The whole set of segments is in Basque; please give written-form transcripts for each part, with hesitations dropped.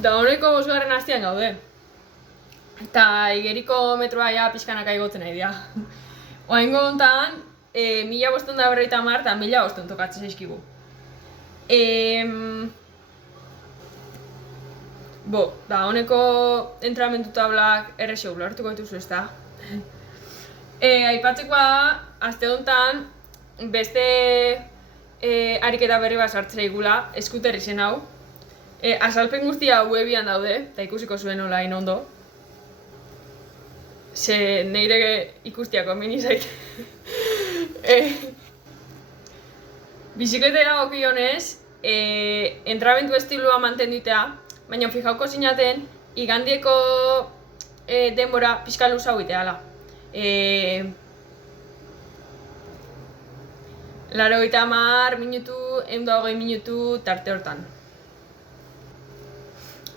Da honeko 5. astean gaude. Eta igeriko metroa ja pixkanaka igotzen nahi dira. Oaingo hontan, 1550 eta 1500 tokatzen zaizkigu. Da honeko entrenamendu tablak errexeu ulertuko dituzu, ezta? Aipatzekoa da, aste hontan beste ariketa berri bat sartzen zaigula, Scooter izen hau. Azalpen guztia webian daude, eta ikusiko zuen online ondo. Ze neire ikustia konbini zait. Bizikletera okionez, entrenamendu estilua mantendutea, baina fijauko zinaten, igandieko denbora pixka luza huiteala. 80 minutu, 120 minutu tarte hortan.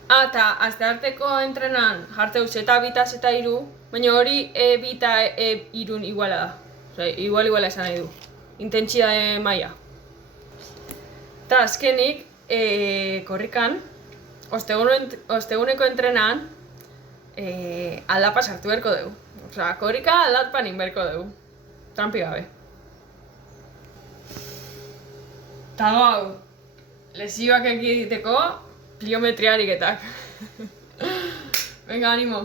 Eta astearteko entrenan jarteu zeta bita zeta iru, baina hori bita irun iguala da. Osea, iguala esan nahi du. Intentsitate maila. Eta azkenik, korrikan, osteguneko entrenan aldapa sartu berko dugu. Osea, korrika aldapan inberko dugu. Trampi gabe. Eta gau, lesioak egiteko pliometria ariketak. Venga, animo!